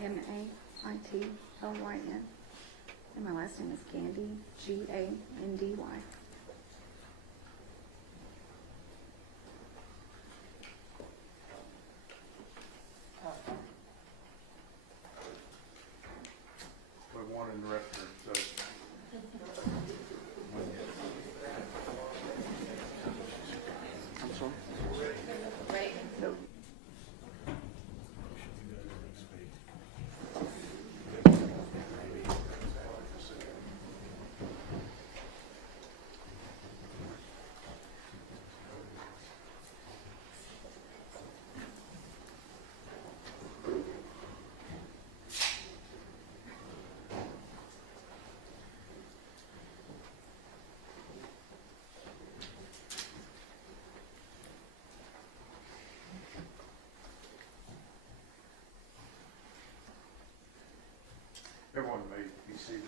Maitlyn. And my last name is Gandy, Gandy. We want to interrupt her, so. I'm sorry? Ready? No. Everyone may be seated.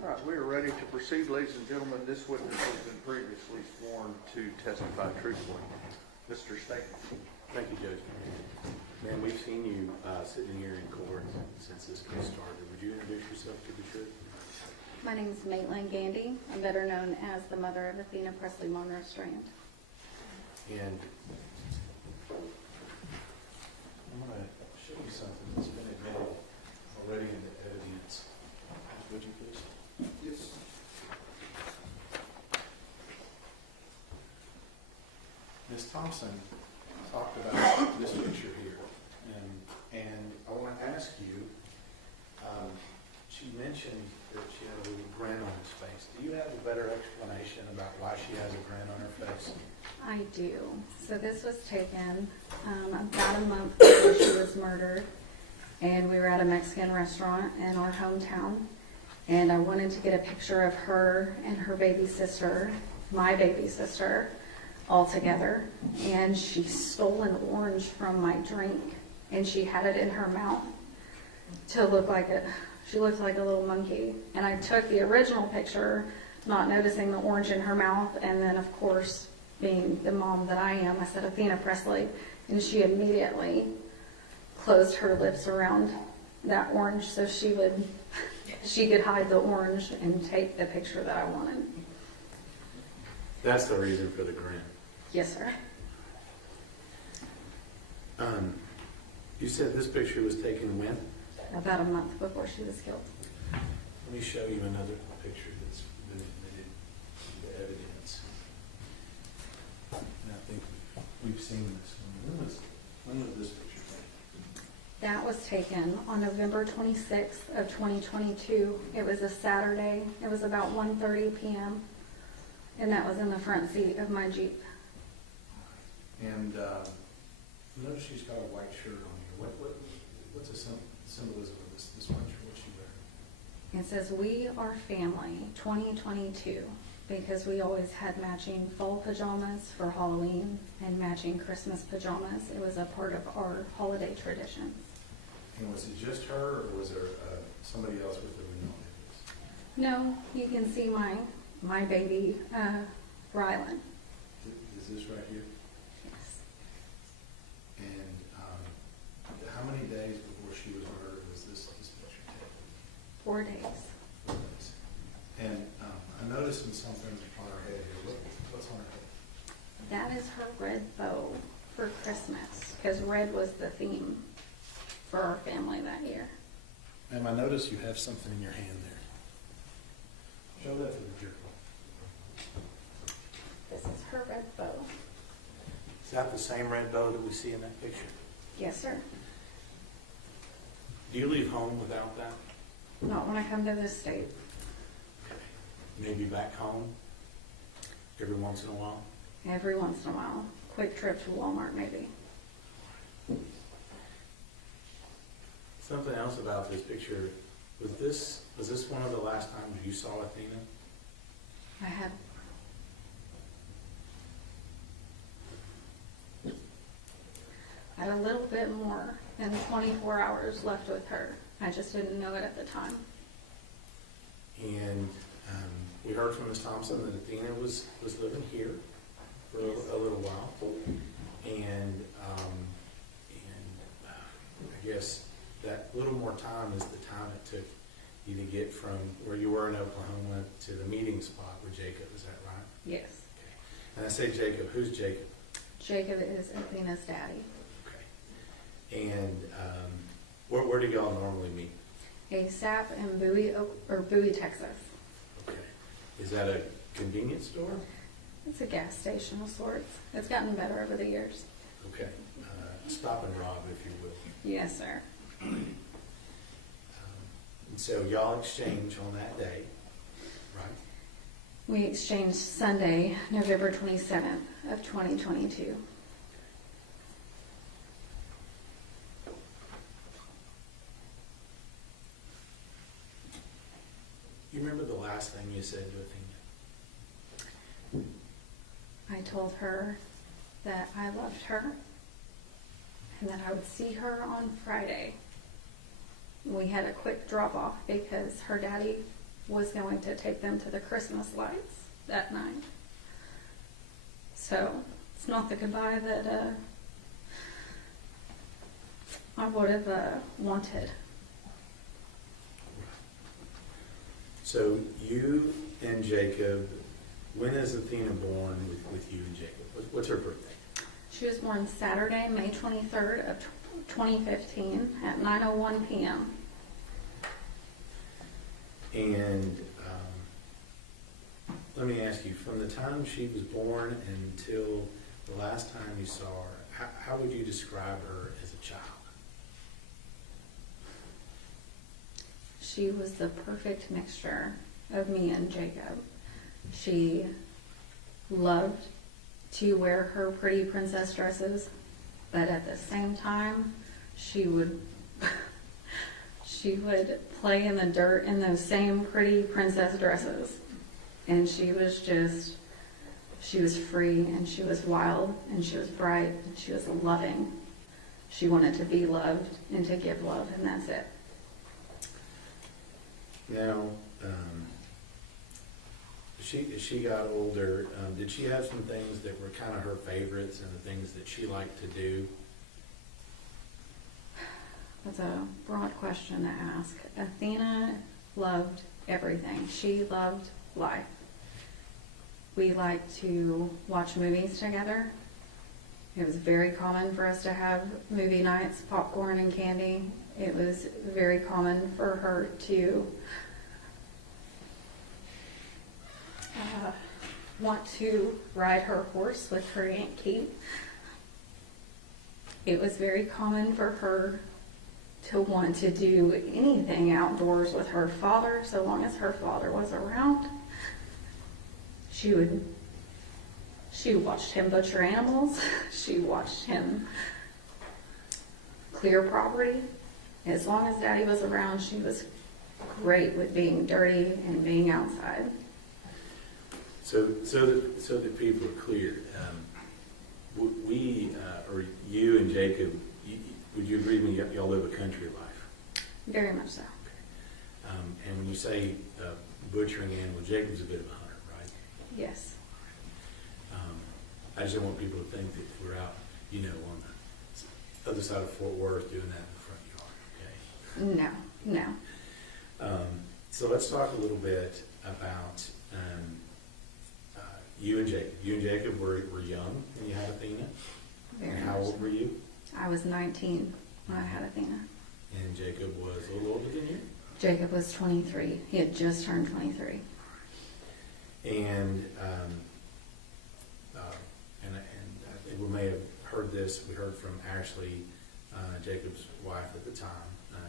All right, we are ready to proceed, ladies and gentlemen. This witness has been previously sworn to testify truthfully. Mr. Stanton. Thank you, Judge. Ma'am, we've seen you sitting here in court since this case started. Would you introduce yourself to the jury? My name is Maitlyn Gandy. I'm better known as the mother of Athena Presley Monroe Strand. And I'm going to show you something that's been admitted already in the evidence. Would you please? Yes. Ms. Thompson talked about this picture here, and I want to ask you, she mentioned that she had a little grin on his face. Do you have a better explanation about why she has a grin on her face? I do. So this was taken about a month before she was murdered, and we were at a Mexican restaurant in our hometown, and I wanted to get a picture of her and her baby sister, my baby sister, all together, and she stole an orange from my drink, and she had it in her mouth to look like it. She looked like a little monkey, and I took the original picture, not noticing the orange in her mouth, and then of course, being the mom that I am, I said Athena Presley, and she immediately closed her lips around that orange so she could hide the orange and take the picture that I wanted. That's the reason for the grin. Yes, sir. You said this picture was taken when? About a month before she was killed. Let me show you another picture that's been admitted to the evidence. And I think we've seen this one. When was this picture taken? That was taken on November 26th of 2022. It was a Saturday. It was about 1:30 p.m. And that was in the front seat of my Jeep. And notice she's got a white shirt on here. What's the symbolism of this white shirt? What's she wearing? It says, "We are family 2022," because we always had matching fall pajamas for Halloween and matching Christmas pajamas. It was a part of our holiday traditions. And was it just her, or was there somebody else with her we know No, you can see my baby, Rylan. Is this right here? Yes. And how many days before she was murdered was this picture taken? 4 days. 4 days. And I'm noticing something on her head here. What's on her head? That is her red bow for Christmas, because red was the theme for our family that year. Ma'am, I notice you have something in your hand there. Show that to the jury. This is her red bow. Is that the same red bow that we see in that picture? Yes, sir. Do you leave home without that? Not when I come to this state. Okay. Maybe back home every once in a while? Every once in a while. Quick trip to Walmart, maybe. Something else about this picture. Was this one of the last times you saw Athena? I had a little bit more than 24 hours left with her. I just didn't know it at the time. And we heard from Ms. Thompson that Athena was living here for a little while. And I guess that little more time is the time it took you to get from where you were in Oklahoma to the meeting spot with Jacob. Is that right? Yes. Okay. And I say Jacob. Who's Jacob? Jacob is Athena's daddy. Okay. And where do y'all normally meet? ASAP in Bowie, Texas. Okay. Is that a convenience store? It's a gas station of sorts. It's gotten better over the years. Okay. Stop and rob, if you will. Yes, sir. And so y'all exchange on that day, right? We exchanged Sunday, November 27th of 2022. You remember the last thing you said to Athena? I told her that I loved her and that I would see her on Friday. We had a quick drop off because her daddy was going to take them to the Christmas lights that night. So it's not the goodbye that I would have wanted. So you and Jacob, when is Athena born with you and Jacob? What's her birthday? She was born Saturday, May 23rd of 2015 at 9:01 p.m. And let me ask you, from the time she was born until the last time you saw her, how would you describe her as a child? She was the perfect mixture of me and Jacob. She loved to wear her pretty princess dresses, but at the same time, she would play in the dirt in those same pretty princess dresses. And she was free, and she was wild, and she was bright, and she was loving. She wanted to be loved and to give love, and that's it. Now, as she got older, did she have some things that were kind of her favorites and the things that she liked to do? That's a broad question to ask. Athena loved everything. She loved life. We liked to watch movies together. It was very common for us to have movie nights, popcorn and candy. It was very common for her to want to ride her horse with her Aunt Kate. It was very common for her to want to do anything outdoors with her father, so long as her father was around. She watched him butcher animals. She watched him clear property. As long as Daddy was around, she was great with being dirty and being outside. So that people are clear, or you and Jacob, would you agree with me, y'all live a country life? Very much so. Okay. And when you say butchering animals, Jacob's a bit of a hunter, right? Yes. I just don't want people to think that we're out, on the other side of Fort Worth doing that in the front yard, okay? No. So let's talk a little bit about you and Jacob. You and Jacob were young when you had Athena. Very And how much old so. were you? I was 19 when I had Athena. And Jacob was a little older than you? Jacob was 23. He had just turned 23. And I think we may have heard this. We heard from Ashley, Jacob's wife at the time.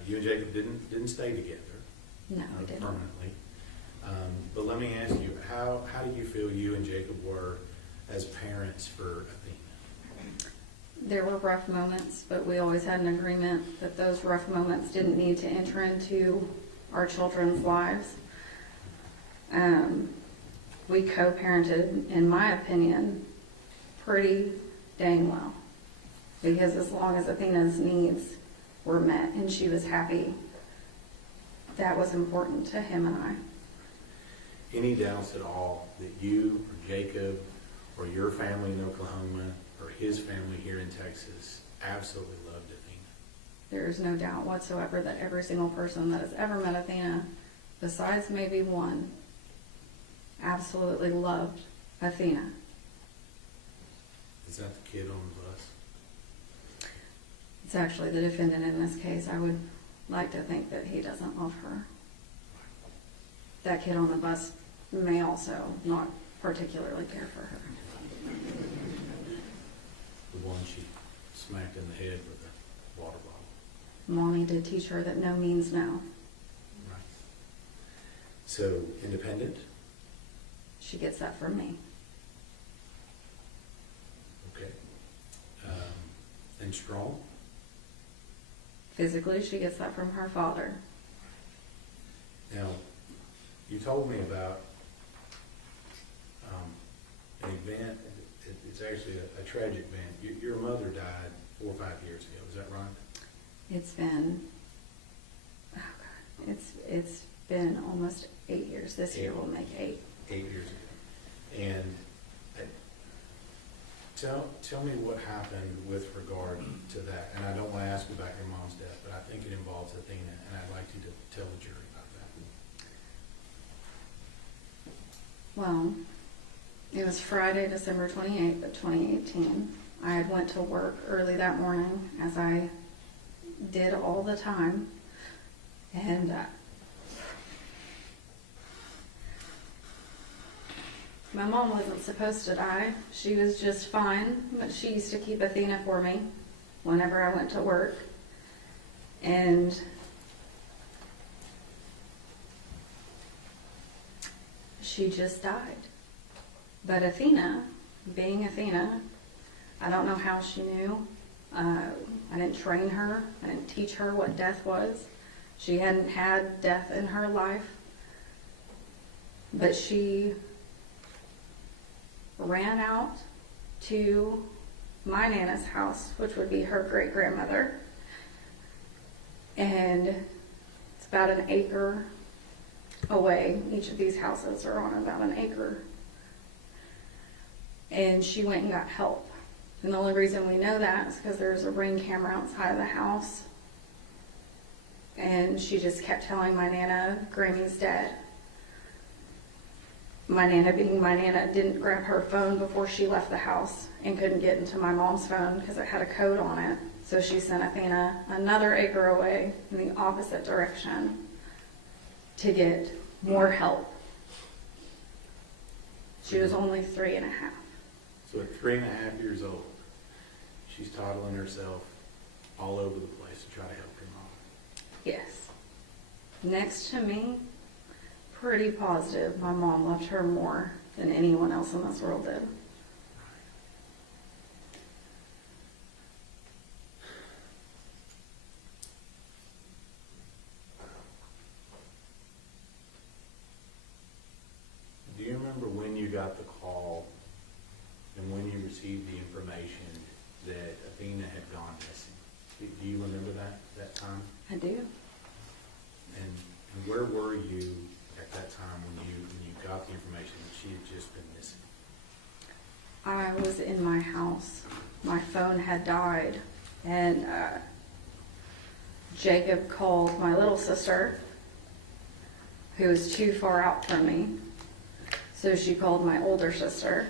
You and Jacob didn't stay together. No, I didn't. Permanently. But let me ask you, how do you feel you and Jacob were as parents for Athena? There were rough moments, but we always had an agreement that those rough moments didn't need to enter into our children's lives. we co-parented, in my opinion, pretty dang well. Because as long as Athena's needs were met and she was happy, that was important to him and I. Any doubts at all that you or Jacob or your family in Oklahoma or his family here in Texas absolutely loved Athena? There is no doubt whatsoever that every single person that has ever met Athena, besides maybe one, absolutely loved Athena. Is that the kid on the bus? It's actually the defendant in this case. I would like to think that he doesn't love her. That kid on the bus may also not particularly care for her. The one she smacked in the head with a water bottle. Mommy did teach her that no means no. Right. So, independent? She gets that from me. Okay. And strong? Physically, she gets that from her father. Now, you told me about an event. It's actually a tragic event. Your mother died 4 or 5 years ago. Is that right? It's been, oh God, it's been almost 8 years. This year will make 8. 8 years ago. And tell me what happened with regard to that. And I don't want to ask you about your mom's death, but I think it involves Athena, and I'd like you to tell the jury about that. Well, it was Friday, December 28th of 2018. I had went to work early that morning, as I did all the time, and my mom wasn't supposed to die. She was just fine, but she used to keep Athena for me whenever I went to work. And she just died. But Athena, being Athena, I don't know how she knew. I didn't train her. I didn't teach her what death was. She hadn't had death in her life. But she ran out to my Nana's house, which would be her great-grandmother. And it's about an acre away. Each of these houses are on about an acre. And she went and got help. And the only reason we know that is because there's a Ring camera outside of the house. And she just kept telling my Nana, Grammy's dead. My Nana, being my Nana, didn't grab her phone before she left the house and couldn't get into my mom's phone because it had a code on it. So she sent Athena another acre away in the opposite direction to get more help. She was only 3.5. So at 3.5 years old, she's toddling herself all over the place to try to help your mom. Yes. Next to me, pretty positive my mom loved her more than anyone else in this world did. Do you remember when you got the call and when you received the information that Athena had gone missing? Do you remember that time? I do. And where were you at that time when you got the information that she had just been missing? I was in my house. My phone had died, and Jacob called my little sister, who was too far out from me. So she called my older sister,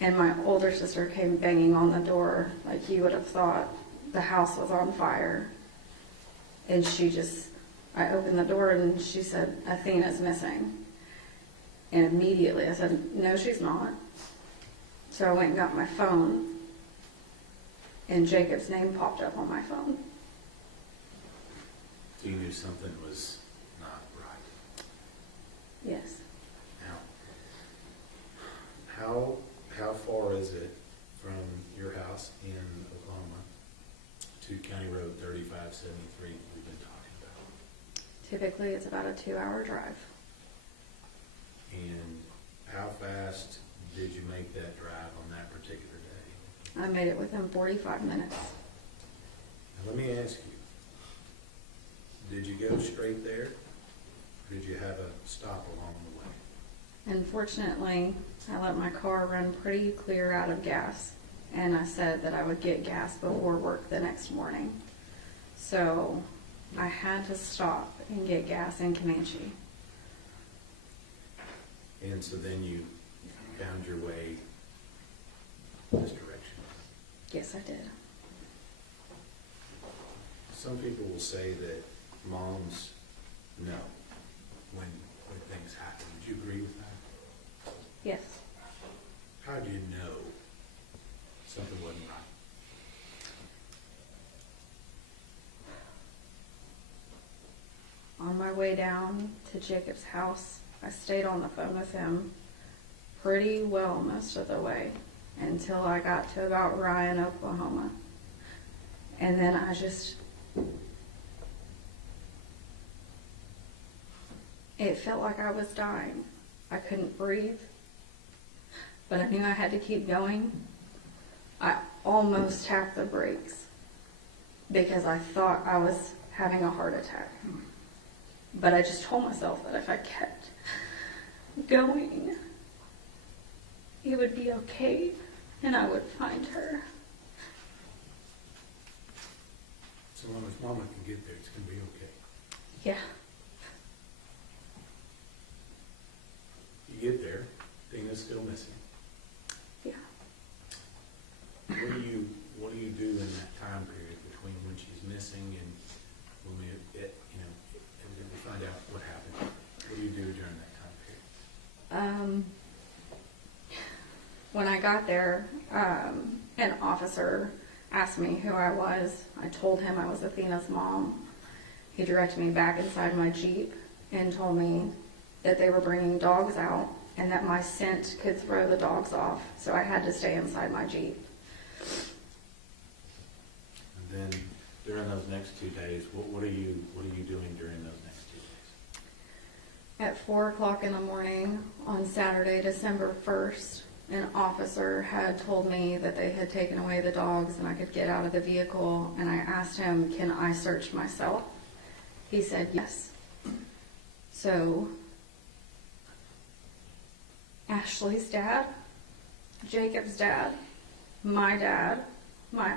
and my older sister came banging on the door like you would have thought the house was on fire. And I opened the door and she said, Athena's missing. And immediately I said, no, she's not. So I went and got my phone, and Jacob's name popped up on my phone. So you knew something was not right. Yes. Now, how far is it from your house in Oklahoma to County Road 3573 we've been talking about? Typically it's about a 2-hour drive. And How fast did you make that drive on that particular day? I made it within 45 minutes. Now, let me ask you, did you go straight there? Or did you have a stop along the way? Unfortunately, I let my car run pretty clear out of gas, and I said that I would get gas before work the next morning. So I had to stop and get gas in Comanche. And so then you found your way this direction. Yes, I did. Some people will say that moms know when things happen. Would you agree with that? Yes. How do you know something wasn't right? On my way down to Jacob's house, I stayed on the phone with him pretty well most of the way until I got to about Rylan, Oklahoma. And then it felt like I was dying. I couldn't breathe, but I knew I had to keep going. I almost tapped the brakes because I thought I was having a heart attack. But I just told myself that if I kept going, it would be okay and I would find her. So long as Mama can get there, it's going to be okay. Yeah. You get there, Athena's still missing. Yeah. What do you do in that time period between when she's missing and when we find out what happened? What do you do during that time period? When I got there, an officer asked me who I was. I told him I was Athena's mom. He directed me back inside my Jeep and told me that they were bringing dogs out and that my scent could throw the dogs off, so I had to stay inside my Jeep. And then during those next 2 days, what are you doing during those next 2 days? At 4 o'clock in the morning on Saturday, December 1st, an officer had told me that they had taken away the dogs and I could get out of the vehicle, and I asked him, can I search myself? He said yes. So Ashley's dad, Jacob's dad, my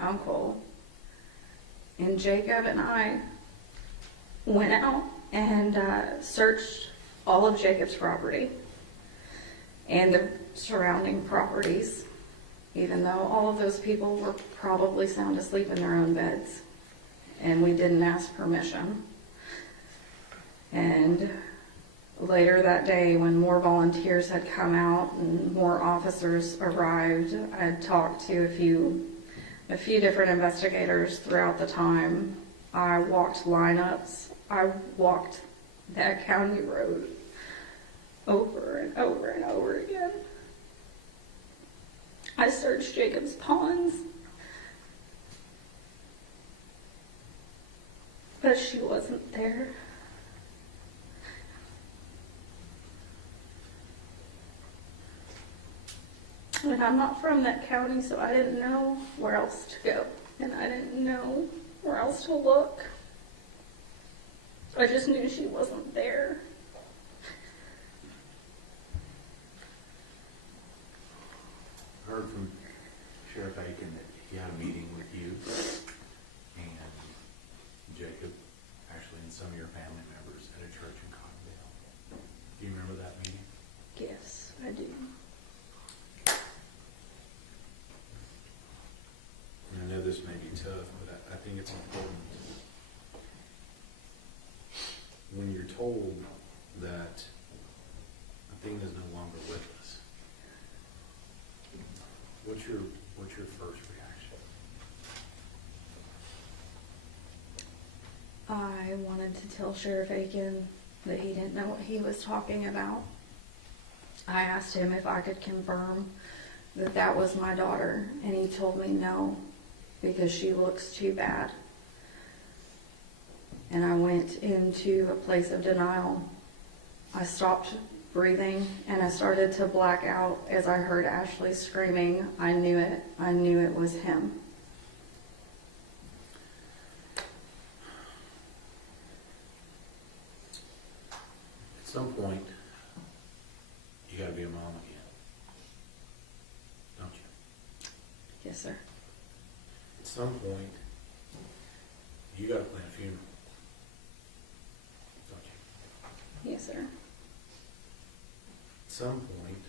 uncle, and Jacob and I went out and searched all of Jacob's property and the surrounding properties, even though all of those people were probably sound asleep in their own beds, and we didn't ask permission. And later that day, when more volunteers had come out and more officers arrived, I had talked to a few different investigators throughout the time. I walked lineups. I walked that county road over and over and over again. I searched Jacob's ponds, but she wasn't there. And I'm not from that county, so I didn't know where else to go. And I didn't know where else to look. I just knew she wasn't there. I heard from Sheriff Akin that he had a meeting with you and Jacob, actually, and some of your family members at a church in Cockrell. Do you remember that meeting? Yes, I do. And I know this may be tough, but I think it's important. When you're told that Athena's no longer with us, what's your first reaction? I wanted to tell Sheriff Akin that he didn't know what he was talking about. I asked him if I could confirm that that was my daughter, and he told me no, because she looks too bad. And I went into a place of denial. I stopped breathing, and I started to black out as I heard Ashley screaming. I knew it. I knew it was him. At some point, you gotta be a mom again, don't you? Yes, sir. At some point, you gotta plan a funeral, don't you? Yes, sir. At some point,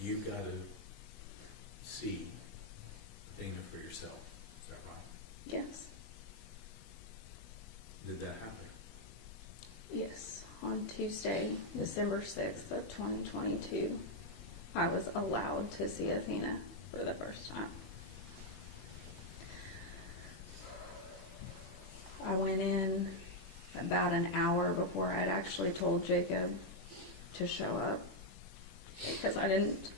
you've got to see Athena for yourself. Is that right? Yes. Did that happen? Yes. On Tuesday, December 6th of 2022, I was allowed to see Athena for the first time. I went in about an hour before I'd actually told Jacob to show up because I didn't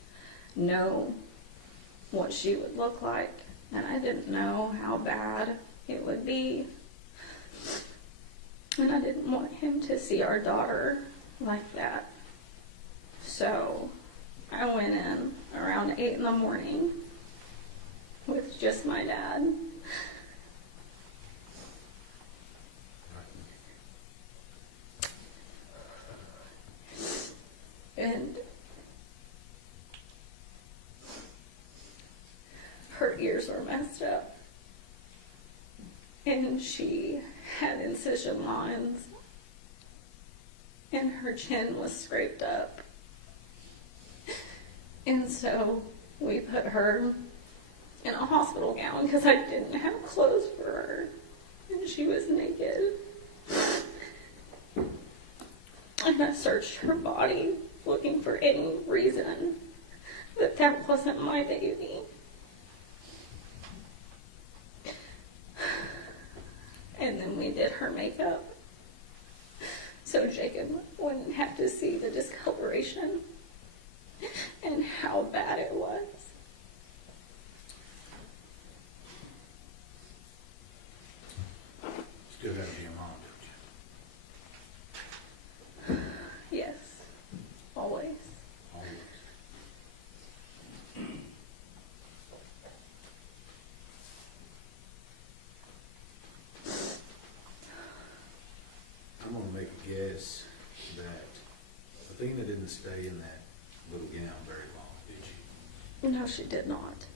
know what she would look like, and I didn't know how bad it would be. And I didn't want him to see our daughter like that. So I went in around 8 in the morning with just my dad. And her ears were messed up. And she had incision lines. And her chin was scraped up. And so we put her in a hospital gown because I didn't have clothes for her. And she was naked. And I searched her body looking for any reason that that wasn't my baby. And then we did her makeup so Jacob wouldn't have to see the discoloration and how bad it was. Still gotta be a mom, don't you? Yes, always. Always. I'm gonna make a guess that Athena didn't stay in that little gown very long, did she? No, she did not.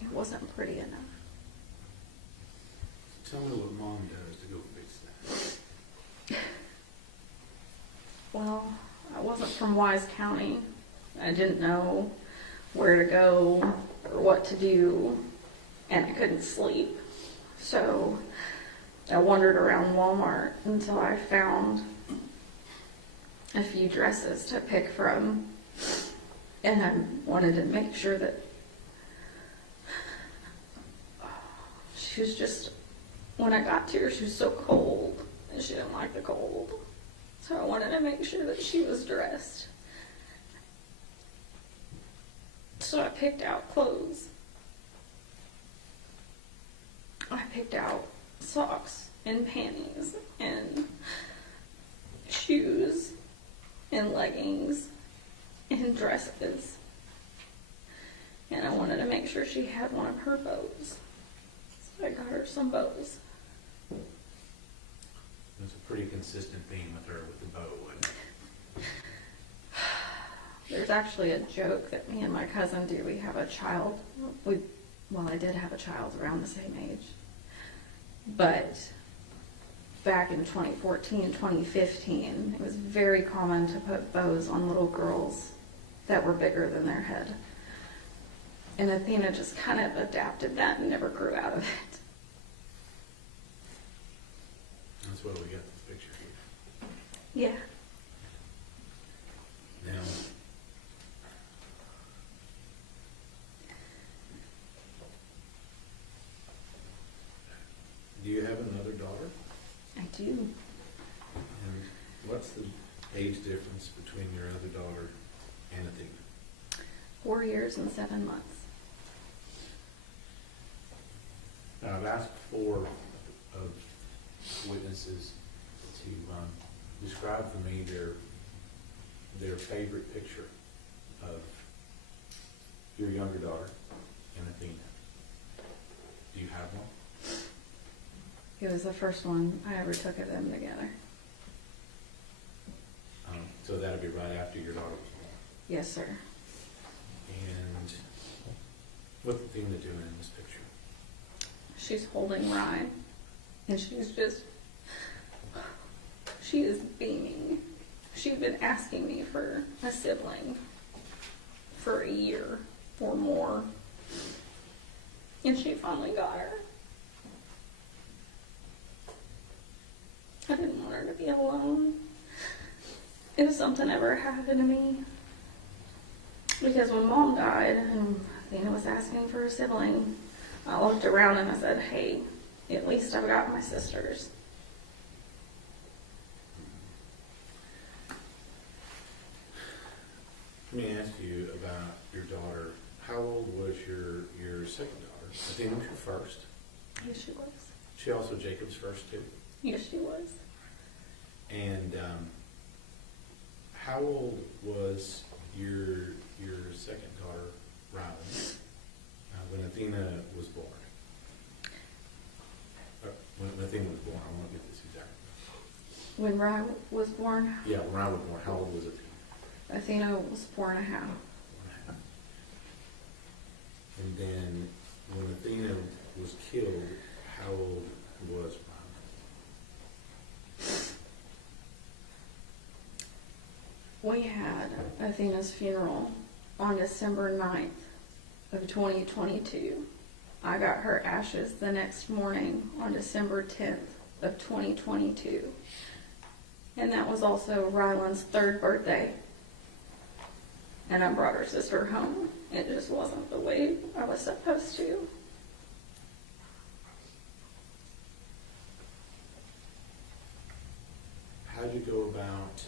It wasn't pretty enough. Tell me what mom does to go fix that. Well, I wasn't from Wise County. I didn't know where to go or what to do, and I couldn't sleep. So I wandered around Walmart until I found a few dresses to pick from, and I wanted to make sure that she was just, when I got to her, she was so cold, and she didn't like the cold. So I wanted to make sure that she was dressed. So I picked out clothes. I picked out socks and panties and shoes and leggings and dresses. And I wanted to make sure she had one of her bows. So I got her some bows. There's a pretty consistent theme with her with the bow, wasn't it? There's actually a joke that me and my cousin do. We have a child. I did have a child around the same age. But back in 2014, 2015, it was very common to put bows on little girls that were bigger than their head. And Athena just kind of adapted that and never grew out of it. That's why we got this picture here. Yeah. Now, do you have another daughter? I do. And what's the age difference between your other daughter and Athena? 4 years and 7 months. Now, I've asked 4 of witnesses to describe for me their favorite picture of your younger daughter and Athena. Do you have one? It was the first one I ever took of them together. So that'd be right after your daughter was born. Yes, sir. And what's Athena doing in this picture? She's holding Rylan, and she is beaming. She'd been asking me for a sibling for a year or more, and she finally got her. I didn't want her to be alone if something ever happened to me. Because when Mom died and Athena was asking for a sibling, I looked around and I said, hey, at least I've got my sisters. Let me ask you about your daughter. How old was your second daughter? Athena was your first. Yes, she was. She also Jacob's first too. Yes, she was. And how old was your second daughter, Rylan, when Athena was born? When Athena was born, I want to get this exact. When Rylan was born, Yeah, when Rylan was born, how old was Athena? Athena was 4.5. And then when Athena was killed, how old was Rylan? We had Athena's funeral on December 9th of 2022. I got her ashes the next morning on December 10th of 2022. And that was also Rylan's 3rd birthday. And I brought her sister home. It just wasn't the way I was supposed to. How'd you go about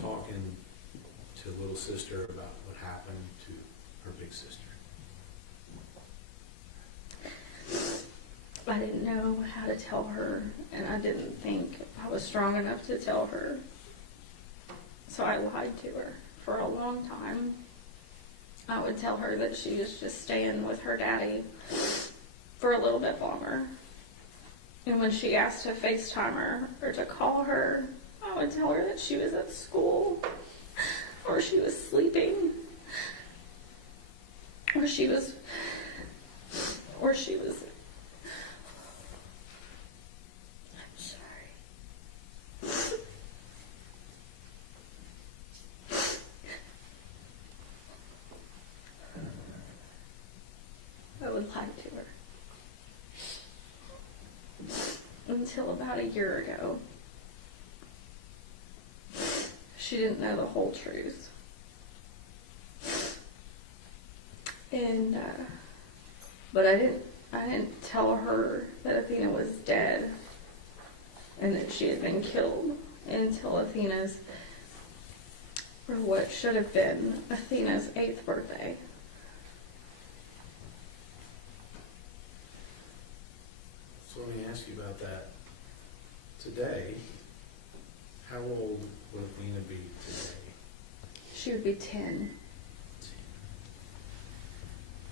talking to little sister about what happened to her big sister? I didn't know how to tell her, and I didn't think I was strong enough to tell her. So I lied to her for a long time. I would tell her that she was just staying with her daddy for a little bit longer. And when she asked to FaceTime her or to call her, I would tell her that she was at school, or she was sleeping, or she was I'm sorry. I would lie to her. Until about a year ago, she didn't know the whole truth. And, but I didn't tell her that Athena was dead and that she had been killed until Athena's, or what should have been Athena's 8th birthday. So let me ask you about that. Today, how old would Athena be today? She would be 10.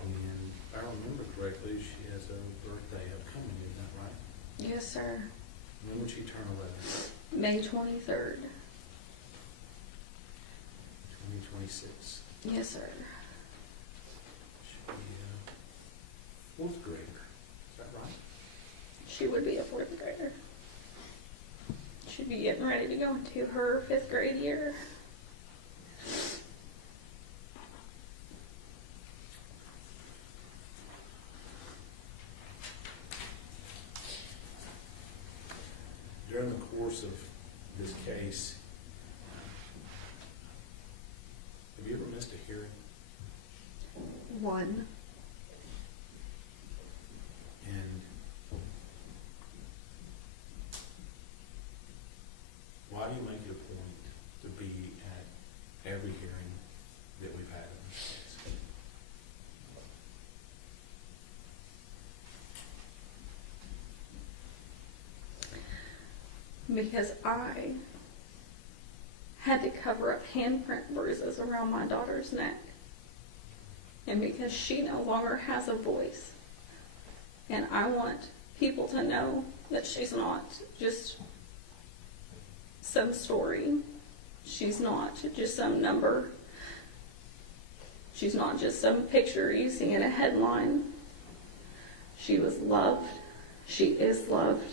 And if I remember correctly, she has a birthday upcoming, isn't that right? Yes, sir. When would she turn 11? May 23rd. 2026. Yes, sir. She'll be a 4th grader. Is that right? She would be a 4th grader. She'd be getting ready to go into her 5th grade year. During the course of this case, have you ever missed a hearing? 1. And why do you make it a point to be at every hearing that we've had in this case? because I had to cover up handprint bruises around my daughter's neck. And because she no longer has a voice. And I want people to know that she's not just some story. She's not just some number. She's not just some picture you see in a headline. She was loved. She is loved.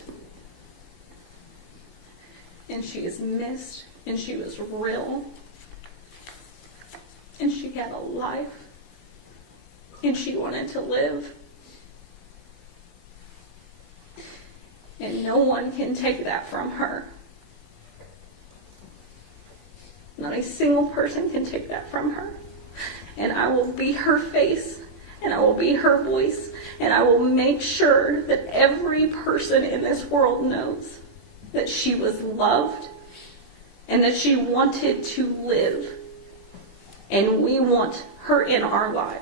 And she is missed. And she was real. And she had a life. And she wanted to live. And no one can take that from her. Not a single person can take that from her. And I will be her face, and I will be her voice, and I will make sure that every person in this world knows that she was loved and that she wanted to live. And we want her in our lives.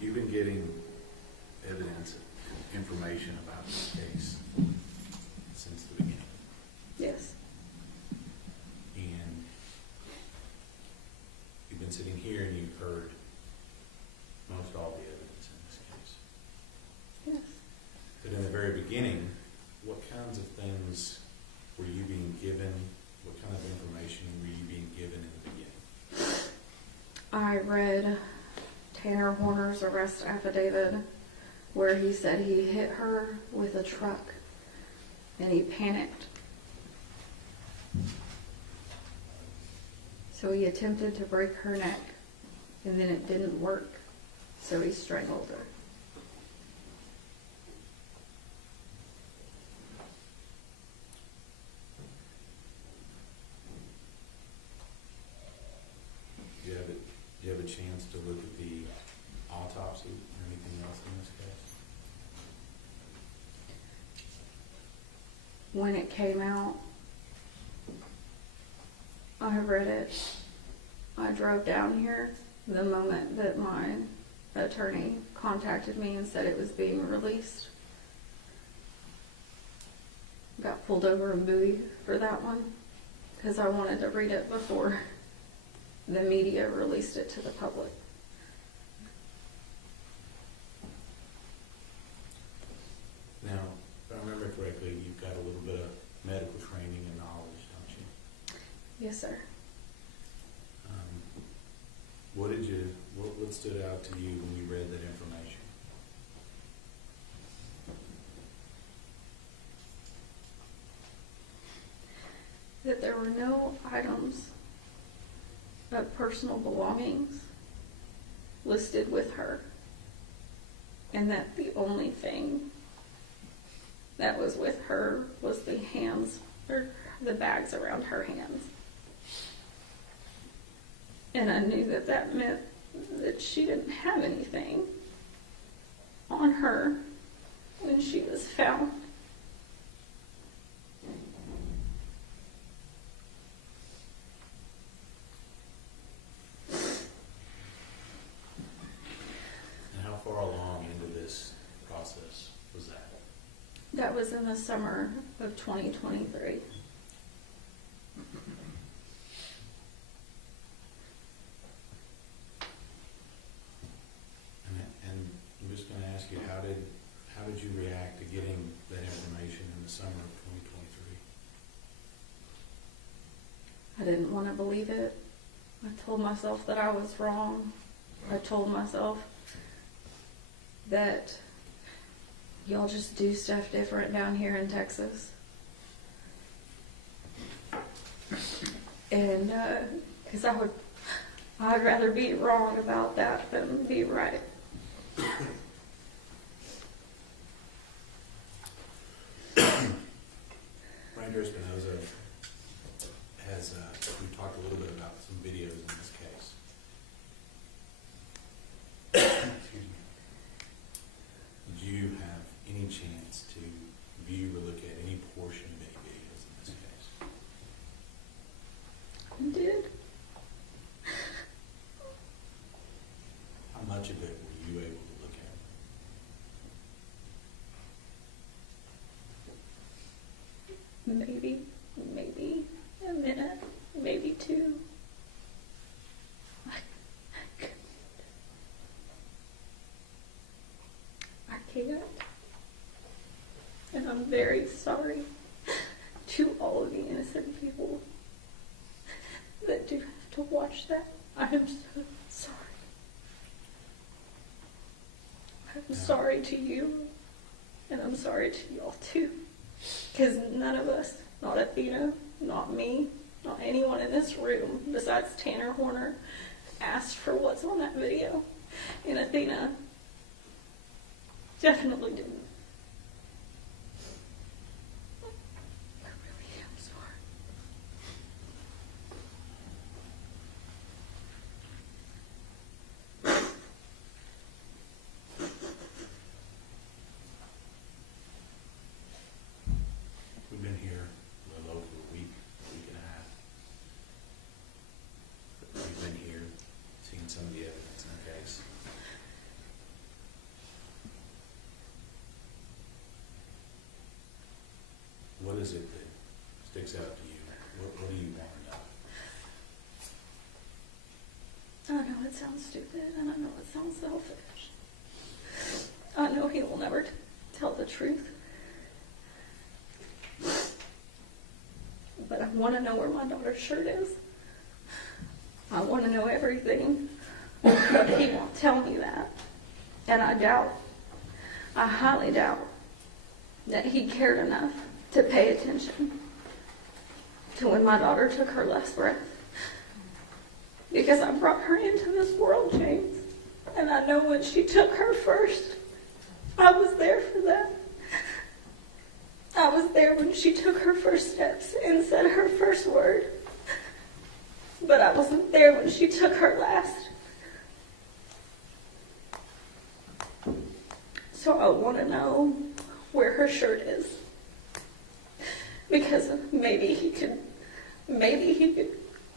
You've been getting evidence, information about this case since the beginning. Yes. And you've been sitting here and you've heard most all the evidence in this case. Yes. But in the very beginning, what kinds of things were you being given? What kind of information were you being given in the beginning? I read Tanner Horner's arrest affidavit where he said he hit her with a truck and he panicked. So he attempted to break her neck and then it didn't work. So he strangled her. Do you have a chance to look at the autopsy or anything else in this case? When it came out, I read it. I drove down here the moment that my attorney contacted me and said it was being released. Got pulled over in Bowie for that one because I wanted to read it before the media released it to the public. Now, if I remember correctly, you've got a little bit of medical training and knowledge, don't you? Yes, sir. What stood out to you when you read that information? That there were no items of personal belongings listed with her, and that the only thing that was with her was the hands, or the bags around her hands. And I knew that that meant that she didn't have anything on her when she was found. And how far along into this process was that? That was in the summer of 2023. And I'm just going to ask you, how did you react to getting that information in the summer of 2023? I didn't want to believe it. I told myself that I was wrong. I told myself that y'all just do stuff different down here in Texas. And because I'd rather be wrong about that than be right. Ranger Espinoza has, we talked a little bit about some videos in this case. Excuse me. Did you have any chance to view much of it were you able to look at? Maybe a minute, maybe two. I can't. And I'm very sorry to all of the innocent people that do have to watch that. I am so sorry. I'm sorry to you, and I'm sorry to y'all too. Because none of us, not Athena, not me, not anyone in this room besides Tanner Horner, asked for what's on that video. And Athena definitely didn't. I really am sorry. We've been here a little over a week and a half. We've been here, seen some of the evidence in the case. What is it that sticks out to you? What do you want to know? I know it sounds stupid, and I know it sounds selfish. I know he will never tell the truth. But I want to know where my daughter's shirt is. I want to know everything, but he won't tell me that. And I highly doubt that he cared enough to pay attention to when my daughter took her last breath. Because I brought her into this world, James. And I know when she took her first, I was there for that. I was there when she took her first steps and said her first word. But I wasn't there when she took her last. So I want to know where her shirt is. Because maybe he could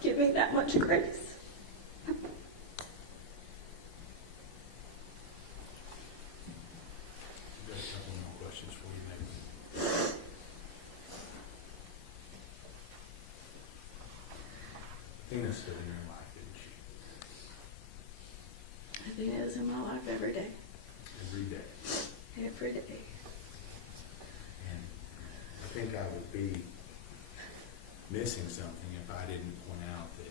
give me that much grace. I've got a couple more questions for you, maybe. Athena stood in your life, didn't she? Athena is in my life every day. Every day. Every day. And I think I would be missing something if I didn't point out that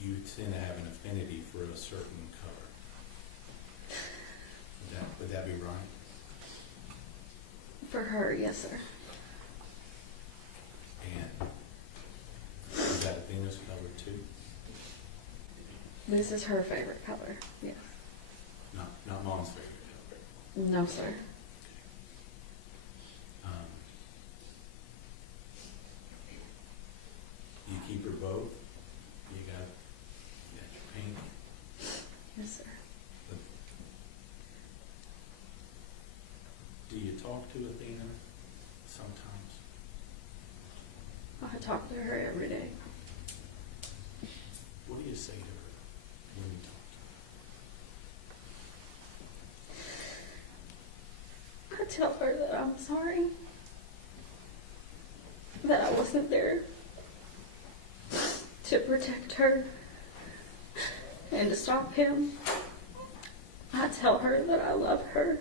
you tend to have an affinity for a certain color. Would that be right? For her, yes, sir. And is that Athena's color too? This is her favorite color, yes. Not Mom's favorite color. No, sir. You keep her both? You got your pink? Yes, sir. But do you talk to Athena sometimes? I talk to her every day. What do you say to her when you talk to her? I tell her that I'm sorry. That I wasn't there to protect her and to stop him. I tell her that I love her.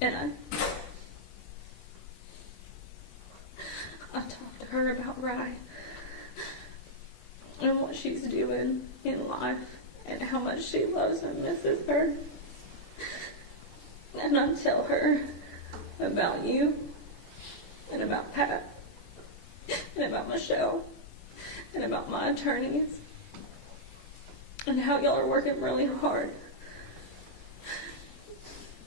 And I talk to her about Rye and what she's doing in life and how much she loves and misses her. And I tell her about you and about Pat and about Michelle and about my attorneys and how y'all are working really hard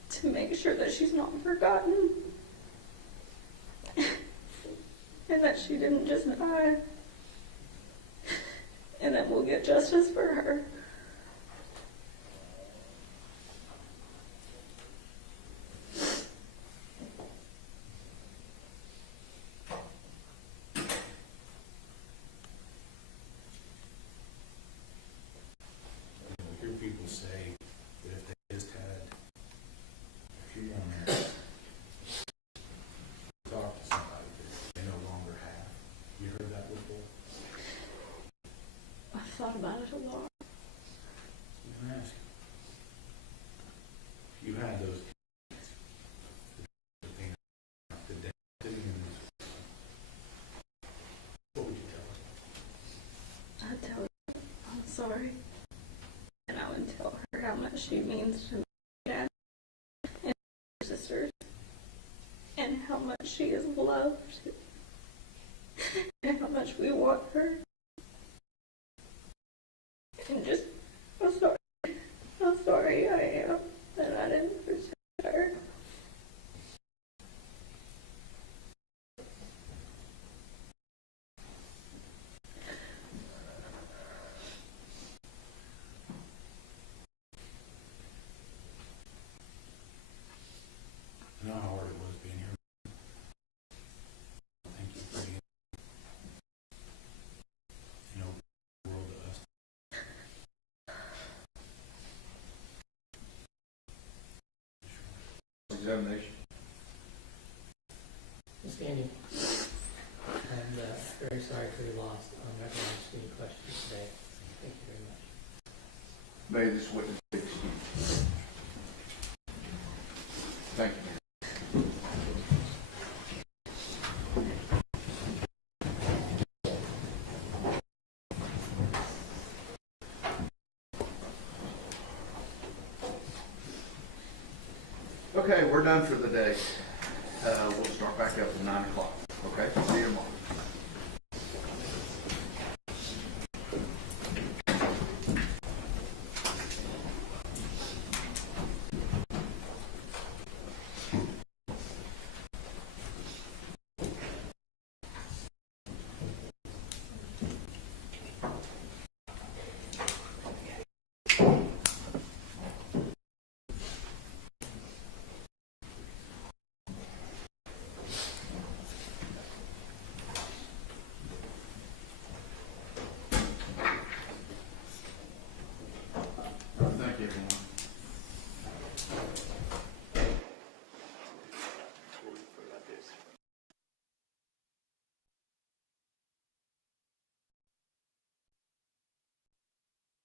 to make sure that she's not forgotten and that she didn't just die and that we'll get justice for her. thought about it a lot. Let me ask you. You had those things, the day sitting in this. What would you tell us? I'd tell her I'm sorry. And I would tell her how much she means to me, Dad, and her sisters, and how much she is loved, and how much we want her. And just, I'm sorry I am, that I didn't protect her. I know how hard it was being here. Thank you for being, the world to us. Examination. Ms. Gandy, I'm very sorry for your loss. I'm not going to ask any questions today. Thank you very much. May this witness be excused. Thank you. Okay, we're done for the day. We'll start back up at 9 o'clock. Okay, see you tomorrow.